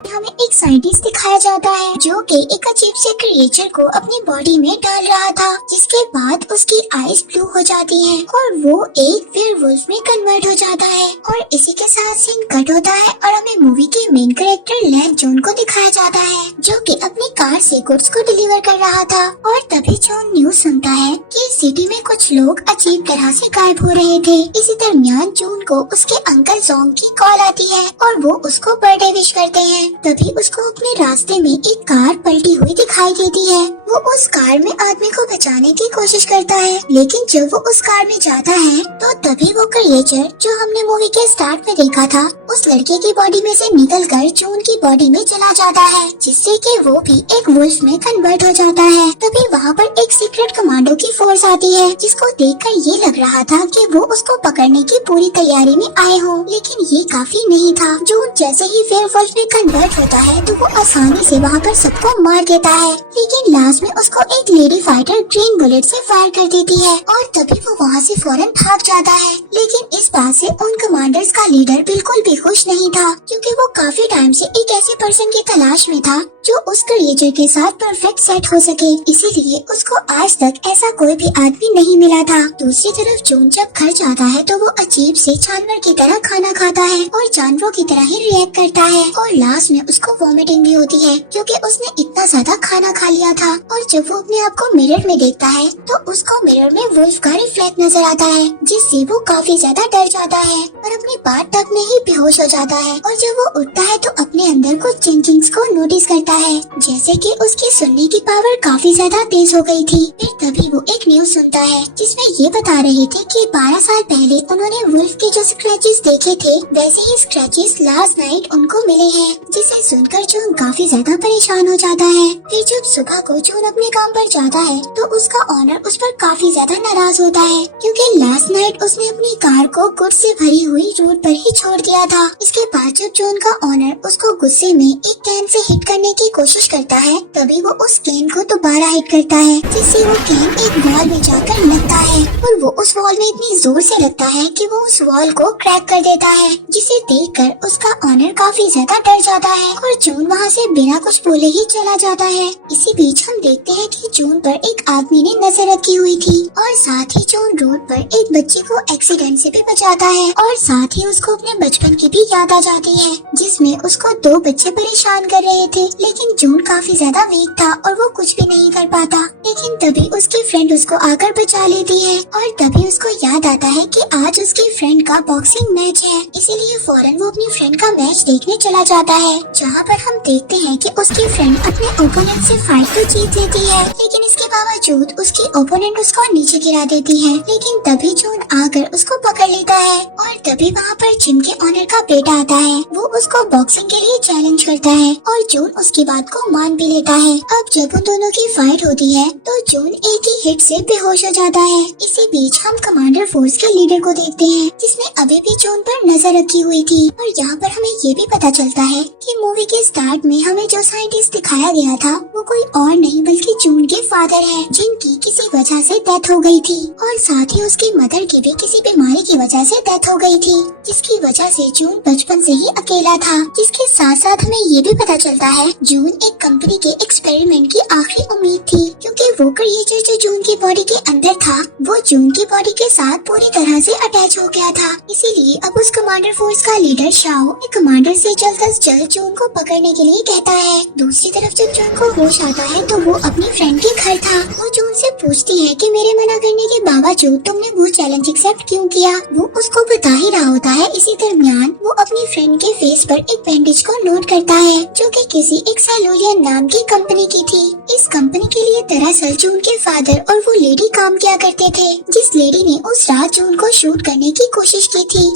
हमें एक साइंटिस्ट दिखाया जाता है जो कि एक अजीब से क्रिएचर को अपनी बॉडी में डाल रहा था, जिसके बाद उसकी आईज ब्लू हो जाती हैं और वो एक वेयरवुल्फ में कन्वर्ट हो जाता है। और इसी के साथ सीन कट होता है और हमें मूवी के मेन कैरेक्टर लैन जून को दिखाया जाता है जो कि अपनी कार से गुड्स को डिलीवर कर रहा था। और तभी जून न्यूज सुनता है कि सिटी में कुछ लोग अजीब तरह से गायब हो रहे थे। इसी दरमियान जून को उसके अंकल जोंग की कॉल आती है और वो उसको बर्थडे विश करते हैं। तभी उसको अपने रास्ते में एक कार पलटी हुई दिखाई देती है। वो उस कार में आदमी को बचाने की कोशिश करता है, लेकिन जब वो उस कार में जाता है तो तभी वो क्रिएचर जो हमने मूवी के स्टार्ट में देखा था उस लड़के की बॉडी में से निकलकर जून की बॉडी में चला जाता है, जिससे कि वो भी एक वुल्फ में कन्वर्ट हो जाता है। तभी वहाँ पर एक सीक्रेट कमांडो की फोर्स आती है, जिसको देखकर ये लग रहा था कि वो उसको पकड़ने की पूरी तैयारी में आए हों, लेकिन ये काफी नहीं था। जून जैसे ही वेयरवुल्फ में कन्वर्ट होता है तो वो आसानी से वहाँ पर सबको मार देता है, लेकिन लास्ट में उसको एक लेडी फाइटर ग्रीन बुलेट से फायर कर देती है और तभी वो वहाँ से फौरन भाग जाता है। लेकिन इस बात से उन कमांडर्स का लीडर बिल्कुल भी खुश नहीं था, क्योंकि वो काफी टाइम से एक ऐसे पर्सन की तलाश में था जो उस क्रिएचर के साथ परफेक्ट सेट हो सके, इसीलिए उसको आज तक ऐसा कोई भी आदमी नहीं मिला था। दूसरी तरफ जून जब घर जाता है तो वो अजीब से जानवर की तरह खाना खाता है और जानवरों की तरह ही रिएक्ट करता है और लास्ट में उसको वॉमिटिंग भी होती है, क्योंकि उसने इतना ज्यादा खाना खा लिया था। और जब वो अपने आप को मिरर में देखता है तो उसको मिरर में वुल्फ का रिफ्लेक्ट नजर आता है, जिससे वो काफी ज्यादा डर जाता है और अपनी बात तक में ही बेहोश हो जाता है। और जब वो उठता है तो अपने अंदर कुछ थिंकिंग्स को नोटिस करता है, जैसे कि उसकी सुनने की पावर काफी ज्यादा तेज हो गई थी। फिर तभी वो एक न्यूज सुनता है जिसमें ये बता रहे थे कि 12 साल पहले उन्होंने वुल्फ के जो स्क्रैचेस देखे थे वैसे ही स्क्रैचेस लास्ट नाइट उनको मिले हैं, जिसे सुनकर जून काफी ज्यादा परेशान हो जाता है। फिर जब सुबह को जून अपने काम पर जाता है तो उसका ऑनर उस पर काफी ज्यादा नाराज होता है, क्योंकि लास्ट नाइट उसने अपनी कार को गुड्स से भरी हुई रोड पर ही छोड़ दिया था। इसके बाद जब जून का ऑनर उसको गुस्से में एक कैन से हिट करने की कोशिश करता है, तभी वो उस कैन को दोबारा हिट करता है, जिससे वो कैन एक वॉल में जाकर लगता है और वो उस वॉल में इतनी जोर से लगता है कि वो उस वॉल को क्रैक कर देता है, जिसे देखकर उसका ऑनर काफी ज्यादा डर जाता है और जून वहाँ से बिना कुछ बोले ही चला जाता है। इसी बीच हम देखते हैं कि जून पर एक आदमी ने नजर रखी हुई थी और साथ ही जून रोड पर एक बच्चे को एक्सीडेंट से भी बचाता है और साथ ही उसको अपने बचपन की भी याद आ जाती है, जिसमें उसको 2 बच्चे परेशान कर रहे थे, लेकिन जून काफी ज्यादा वीक था और वो कुछ भी नहीं कर पाता। लेकिन तभी उसकी फ्रेंड उसको आकर बचा लेती है और तभी उसको याद आता है कि आज उसकी फ्रेंड का बॉक्सिंग मैच है, इसीलिए फौरन वो अपनी फ्रेंड का मैच देखने चला जाता है, जहाँ पर हम देखते हैं कि उसकी फ्रेंड अपने ओपोनेंट से फाइट तो जीत लेती है, लेकिन इसके बावजूद उसकी ओपोनेंट उसको नीचे गिरा देती है। लेकिन तभी जून आकर उसको पकड़ लेता है और तभी वहाँ पर जिम के ऑनर का बेटा आता है, वो उसको बॉक्सिंग के लिए चैलेंज करता है और जून उसकी बात को मान भी लेता है। अब जब उन दोनों की फाइट होती है तो जून एक ही हिट से बेहोश हो जाता है। इसी बीच हम कमांडर फोर्स के लीडर को देखते हैं, जिसने अभी भी जून पर नजर रखी हुई थी। और यहाँ पर हमें ये भी पता चलता है कि मूवी के स्टार्ट में हमें जो साइंटिस्ट दिखाया गया था वो कोई और नहीं बल्कि जून के फादर हैं, जिनकी किसी वजह से डेथ हो गई थी और साथ ही उसकी मदर की भी किसी बीमारी की वजह से डेथ हो गई थी, जिसकी वजह से जून बचपन से ही अकेला था। जिसके साथ साथ हमें ये भी पता चलता है जून एक कंपनी के एक्सपेरिमेंट की आखिरी उम्मीद थी, क्योंकि वो क्रिएचर जो जून की बॉडी के अंदर था वो जून की बॉडी के साथ पूरी तरह से अटैच हो गया था। इसीलिए अब उस कमांडर फोर्स का लीडर शाओ कमांडर से जल्द अज जल्द जून को पकड़ने के लिए कहता है। दूसरी तरफ जब जून को होश आता है तो वो अपनी फ्रेंड के घर था। वो जून से पूछती है कि मेरे मना करने के बावजूद तुमने वो चैलेंज एक्सेप्ट क्यों किया। वो उसको बता ही रहा होता है। इसी दरमियान वो अपनी फ्रेंड के फेस पर एक बैंडेज को नोट करता है, जो कि किसी एक सैलूलियन नाम की कंपनी की थी। इस कंपनी के लिए दरअसल जून के फादर और वो लेडी काम किया करते थे, जिस लेडी ने उस रात जून को शूट करने की कोशिश की थी।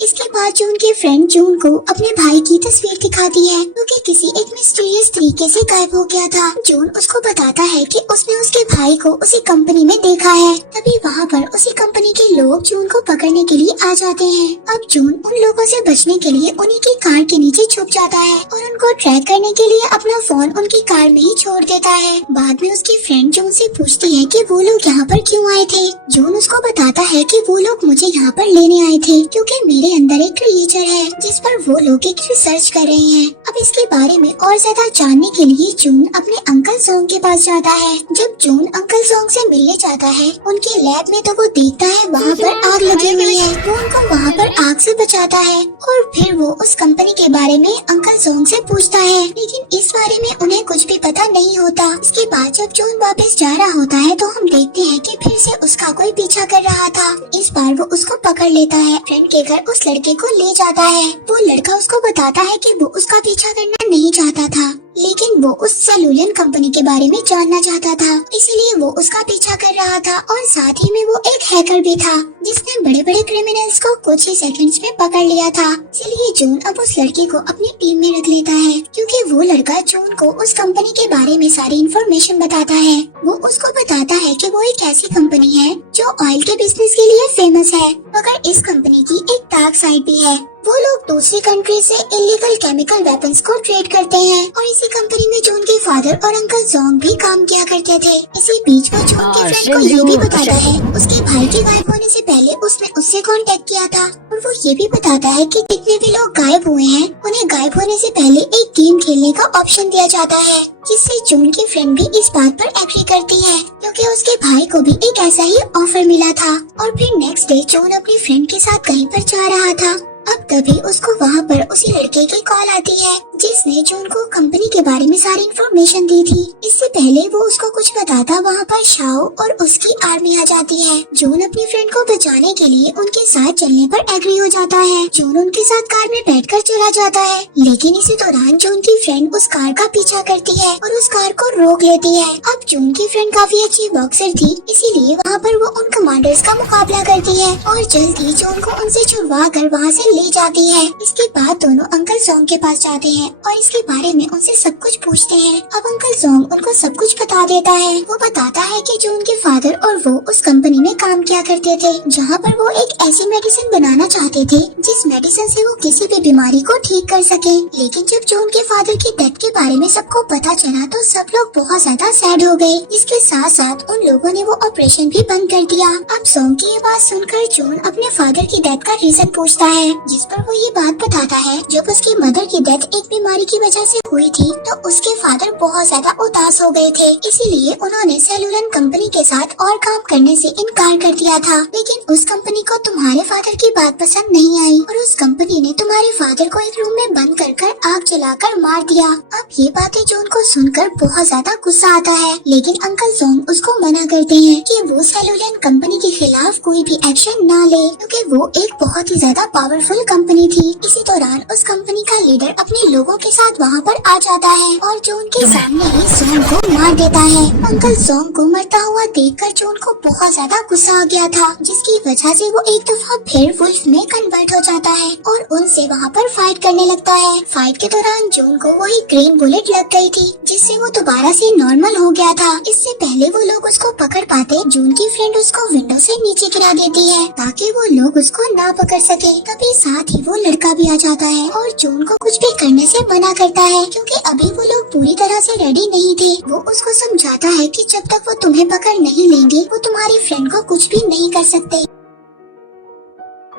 इसके बाद जून के फ्रेंड जून को अपने भाई की तस्वीर दिखाती है, क्योंकि किसी एक मिस्टीरियस तरीके से गायब हो गया था। जून उसको बताता है कि उसने उसके भाई को उसी कंपनी में देखा है। तभी वहाँ पर उसी कंपनी के लोग जून को पकड़ने के लिए आ जाते हैं। अब जून उन लोगों से बचने के लिए उन्हीं की कार के नीचे छुप जाता है और उनको ट्रैक करने के लिए अपना फोन उनकी कार में ही छोड़ देता है। बाद में उसकी फ्रेंड जून से पूछती है कि वो लोग यहाँ पर क्यों आए थे। जून उसको बताता है कि वो लोग मुझे यहाँ पर लेने आए थे, क्योंकि मेरे अंदर एक क्रिएचर है जिस पर वो लोग एक रिसर्च कर रहे हैं। अब इसके बारे में और ज्यादा जानने के लिए जून अपने अंकल सोंग के पास जाता है। जब जून अंकल सोंग से मिलने जाता है उनके लैब में, तो वो देखता है वहाँ पर आग लगी हुई है। वो उनको वहाँ पर आग से बचाता है और फिर वो उस कंपनी के बारे में अंकल सोंग से पूछता है, लेकिन इस बारे में उन्हें कुछ भी पता नहीं होता। इसके बाद जब जून वापस जा रहा होता है तो हम देखते हैं कि फिर से उसका कोई पीछा कर रहा था। इस बार वो उसको पकड़ लेता है, फ्रेंड के घर उस लड़के को ले जाता है। वो लड़का उसको बताता है कि वो उसका पीछा करना नहीं चाहता था, लेकिन वो उस सेलुलियन कंपनी के बारे में जानना चाहता था, इसलिए वो उसका पीछा कर रहा था। और साथ ही में वो एक हैकर भी था जिसने बड़े बड़े क्रिमिनल्स को कुछ ही सेकंड्स में पकड़ लिया था। इसलिए जून अब उस लड़के को अपनी टीम में रख लेता है, क्योंकि वो लड़का जून को उस कंपनी के बारे में सारी इन्फॉर्मेशन बताता है। वो उसको बताता है कि वो एक ऐसी कंपनी है जो ऑयल के बिजनेस के लिए फेमस है, मगर इस कंपनी की एक डार्क साइड भी है। वो लोग दूसरी कंट्री से इलीगल केमिकल वेपन्स को ट्रेड करते हैं और इसी कंपनी में जून के फादर और अंकल जोंग भी काम किया करते थे। इसी बीच वो जून के फ्रेंड को ये भी बताता है उसके भाई के गायब होने से पहले उसने उससे कांटेक्ट किया था, और वो ये भी बताता है कि जितने भी लोग गायब हुए हैं उन्हें गायब होने से पहले एक गेम खेलने का ऑप्शन दिया जाता है, जिससे जून की फ्रेंड भी इस बात पर एग्री करती है, क्योंकि उसके भाई को भी एक ऐसा ही ऑफर मिला था। और फिर नेक्स्ट डे जून अपनी फ्रेंड के साथ कहीं पर जा रहा था। अब तभी उसको वहाँ पर उसी लड़के की कॉल आती है जिसने जून को कंपनी के बारे में सारी इन्फॉर्मेशन दी थी। इससे पहले वो उसको कुछ बताता वहाँ पर शाओ और उसकी आर्मी आ जाती है। जून अपनी फ्रेंड को बचाने के लिए उनके साथ चलने पर एग्री हो जाता है। जून उनके साथ कार में बैठकर चला जाता है, लेकिन इसी दौरान जून की फ्रेंड उस कार का पीछा करती है और उस कार को रोक लेती है। अब जून की फ्रेंड काफी अच्छी बॉक्सर थी, इसीलिए वहाँ पर वो उन कमांडर्स का मुकाबला करती है और जल्दी जून को उनसे छुड़वा कर वहाँ से ले जाती है। इसके बाद दोनों अंकल जोंग के पास जाते हैं और इसके बारे में उनसे सब कुछ पूछते हैं। अब अंकल जोंग उनको सब कुछ बता देता है। वो बताता है कि जून के फादर और वो उस कंपनी में काम किया करते थे जहाँ पर वो एक ऐसी मेडिसिन बनाना चाहते थे जिस मेडिसिन से वो किसी भी बीमारी को ठीक कर सके। लेकिन जब जून के फादर की डेथ के बारे में सबको पता चला तो सब लोग बहुत ज्यादा सैड हो गए। इसके साथ साथ उन लोगों ने वो ऑपरेशन भी बंद कर दिया। अब जोंग की ये बात सुनकर जून अपने फादर की डेथ का रीजन पूछता है, जिस पर वो ये बात बताता है जब उसकी मदर की डेथ एक बीमारी की वजह से हुई थी तो उसके फादर बहुत ज्यादा उदास हो गए थे, इसीलिए उन्होंने सेलुलर कंपनी के साथ और काम करने से इनकार कर दिया था। लेकिन उस कंपनी को तुम्हारे फादर की बात पसंद नहीं आई और उस कंपनी ने तुम्हारे फादर को एक रूम में बंद कर आग जलाकर मार दिया। अब ये बातें जून को सुनकर बहुत ज्यादा गुस्सा आता है, लेकिन अंकल जोंग उसको मना करते हैं कि वो सेलुलर कंपनी के खिलाफ कोई भी एक्शन ना ले, क्योंकि वो एक बहुत ही ज्यादा पावरफुल कंपनी थी। इसी दौरान उस कंपनी का लीडर अपने लोगों के साथ वहाँ पर आ जाता है और जून के सामने ही जोंग को मार देता है। अंकल जोंग को मरता हुआ देखकर जून को बहुत ज्यादा गुस्सा आ गया था, जिसकी वजह से वो एक दफा फिर वुल्फ में कन्वर्ट हो जाता है और उनसे वहाँ पर फाइट करने लगता है। फाइट के दौरान जून को वही ग्रीन बुलेट लग गई थी, जिससे वो दोबारा से नॉर्मल हो गया था। इससे पहले वो लोग उसको पकड़ पाते, जून की फ्रेंड उसको विंडो से नीचे गिरा देती है ताकि वो लोग उसको ना पकड़ सके। तभी साथ ही वो लड़का भी आ जाता है और जून को कुछ भी करने से मना करता है, क्योंकि अभी वो लोग पूरी तरह से रेडी नहीं थे। वो उसको समझाता है कि जब तक वो तुम्हें पकड़ नहीं लेंगे वो तुम्हारी फ्रेंड को कुछ भी नहीं कर सकते।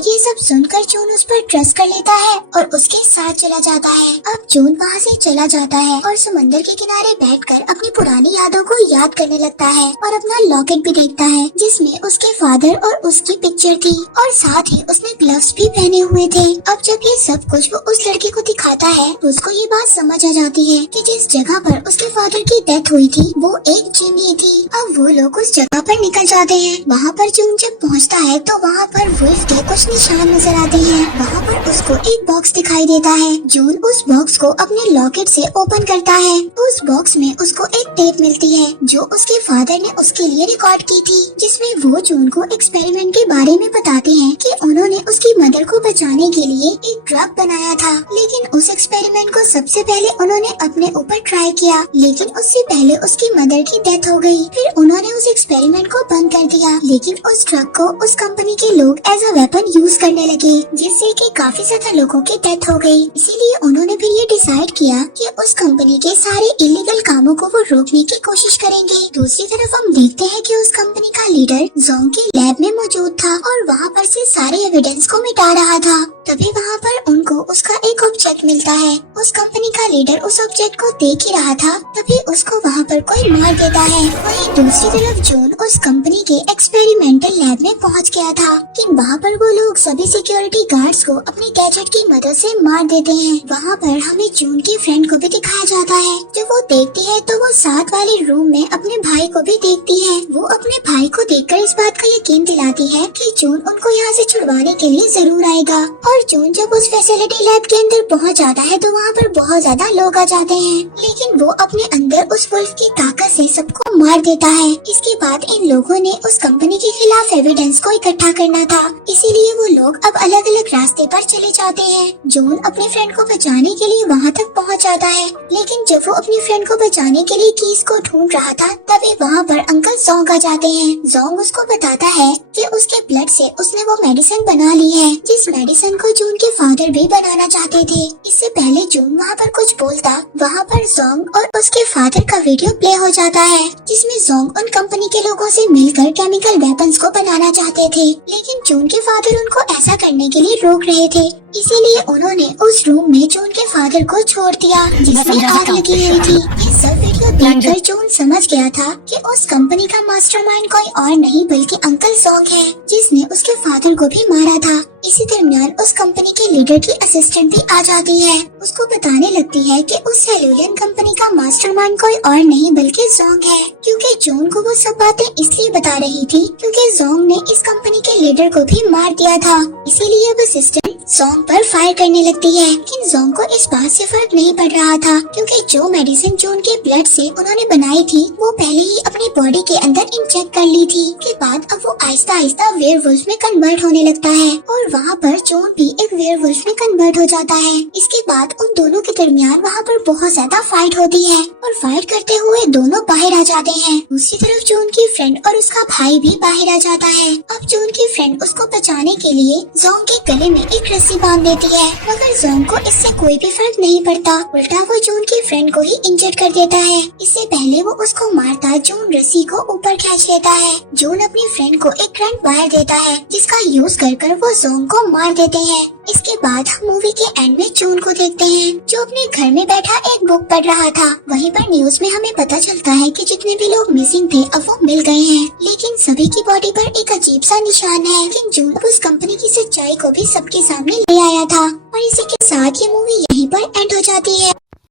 ये सब सुनकर जून उस पर ट्रस्ट कर लेता है और उसके साथ चला जाता है। अब जून वहाँ से चला जाता है और समंदर के किनारे बैठकर अपनी पुरानी यादों को याद करने लगता है और अपना लॉकेट भी देखता है जिसमें उसके फादर और उसकी पिक्चर थी और साथ ही उसने ग्लव्स भी पहने हुए थे। अब जब ये सब कुछ वो उस लड़के को दिखाता है तो उसको ये बात समझ आ जाती है कि जिस जगह पर उसके फादर की डेथ हुई थी वो एक जिम ही थी। अब वो लोग उस जगह पर निकल जाते हैं। वहाँ पर जून जब पहुँचता है तो वहाँ पर वुल्फ के कुछ निशान नजर आते हैं। वहाँ पर उसको एक बॉक्स दिखाई देता है। जून उस बॉक्स को अपने लॉकेट से ओपन करता है। उस बॉक्स में उसको एक टेप मिलती है जो उसके फादर ने उसके लिए रिकॉर्ड की थी, जिसमें वो जून को एक्सपेरिमेंट के बारे में बताते हैं कि उन्होंने उसकी मदर को बचाने के लिए एक ड्रग बनाया था। लेकिन उस एक्सपेरिमेंट को सबसे पहले उन्होंने अपने ऊपर ट्राई किया, लेकिन उससे पहले उसकी मदर की डेथ हो गई। फिर उन्होंने उस एक्सपेरिमेंट को बंद कर दिया, लेकिन उस ड्रग को उस कंपनी के लोग एज अ वेपन यूज करने लगे, जिससे कि काफी ज्यादा लोगों की डेथ हो गई। इसीलिए उन्होंने फिर ये डिसाइड किया कि उस कंपनी के सारे इलीगल कामों को वो रोकने की कोशिश करेंगे। दूसरी तरफ हम देखते हैं कि उस कंपनी का लीडर जोंग के लैब में मौजूद था और वहाँ पर से सारे एविडेंस को मिटा रहा था। तभी वहाँ पर उनको उसका एक ऑब्जेक्ट मिलता है। उस कंपनी का लीडर उस ऑब्जेक्ट को देख ही रहा था, तभी उसको वहाँ पर कोई मार देता है। वहीं दूसरी तरफ जॉन उस कंपनी के एक्सपेरिमेंटल लैब में पहुँच गया था, लेकिन वहाँ पर वो लोग सभी सिक्योरिटी गार्ड्स को अपने गैजेट की मदद से मार देते हैं। वहाँ पर हमें जून की फ्रेंड को भी दिखाया जाता है। जब वो देखती है तो वो साथ वाले रूम में अपने भाई को भी देखती है। वो अपने भाई को देखकर इस बात का यकीन दिलाती है कि जून उनको यहाँ से छुड़वाने के लिए जरूर आएगा। और जून जब उस फैसिलिटी लैब के अंदर पहुँच जाता है तो वहाँ पर बहुत ज्यादा लोग आ जाते हैं, लेकिन वो अपने अंदर उस वुल्फ की ताकत से सबको मार देता है। इसके बाद इन लोगों ने उस कंपनी के खिलाफ एविडेंस को इकट्ठा करना था, इसीलिए वो लोग अब अलग अलग रास्ते पर चले जाते हैं। जॉन अपने फ्रेंड को बचाने के लिए वहाँ तक पहुँच जाता है, लेकिन जब वो अपनी फ्रेंड को बचाने के लिए कीज को ढूंढ रहा था तभी वहाँ पर अंकल जोंग आ जाते हैं। जोंग उसको बताता है कि उसके ब्लड से उसने वो मेडिसिन बना ली है, जिस मेडिसिन को जून के फादर भी बनाना चाहते थे। इससे पहले जून वहाँ पर कुछ बोलता, वहाँ पर जोंग और उसके फादर का वीडियो प्ले हो जाता है, जिसमें जोंग उन कंपनी के लोगों से मिलकर केमिकल वेपन्स को बनाना चाहते थे, लेकिन जून के फादर उनको ऐसा करने के लिए रोक रहे थे। इसीलिए उन्होंने उस रूम में जून के फादर को छोड़ दिया, जिसमें आग लगी हुई थी। ये सब वीडियो देखकर जून समझ गया था कि उस कंपनी का मास्टरमाइंड कोई और नहीं बल्कि अंकल जोंग है, जिसने उसके फादर को भी मारा था। इसी दरमियान उस कंपनी के लीडर की असिस्टेंट भी आ जाती है। उसको बताने लगती है कि उस सेल्यूलियन कंपनी का मास्टरमाइंड कोई और नहीं बल्कि जोंग है, क्योंकि जून को वो सब बातें इसलिए बता रही थी क्योंकि जोंग ने इस कंपनी के लीडर को भी मार दिया था। इसीलिए वो असिस्टेंट जोंग पर फायर करने लगती है, लेकिन जोंग को इस बात से फर्क नहीं पड़ रहा था, क्योंकि जो मेडिसिन जून के ब्लड से उन्होंने बनाई थी वो पहले ही अपनी बॉडी के अंदर इंजेक्ट कर ली थी। के बाद अब वो आहिस्ता आहिस्ता वेयरवुल्फ में कन्वर्ट होने लगता है और वहाँ पर जॉन भी एक वेयरवुल्फ में कन्वर्ट हो जाता है। इसके बाद उन दोनों के दरमियान वहाँ पर बहुत ज्यादा फाइट होती है और फाइट करते हुए दोनों बाहर आ जाते हैं। दूसरी तरफ जॉन की फ्रेंड और उसका भाई भी बाहर आ जाता है। अब जॉन की फ्रेंड उसको बचाने के लिए जोंग के गले में एक रस्सी बांध देती है, मगर जोंग को इससे कोई भी फर्क नहीं पड़ता। उल्टा वो जॉन की फ्रेंड को ही इंजर्ड कर देता है। इससे पहले वो उसको मारता जॉन रस्सी को ऊपर खींच लेता है। जॉन अपनी फ्रेंड को एक करंट वायर देता है, जिसका यूज कर वो जोंग को मार देते हैं। इसके बाद हम मूवी के एंड में जून को देखते हैं, जो अपने घर में बैठा एक बुक पढ़ रहा था। वहीं पर न्यूज में हमें पता चलता है कि जितने भी लोग मिसिंग थे अब वो मिल गए हैं, लेकिन सभी की बॉडी पर एक अजीब सा निशान है। लेकिन जून उस कंपनी की सच्चाई को भी सबके सामने ले आया था। और इसी के साथ ये मूवी यहीं पर एंड हो जाती है।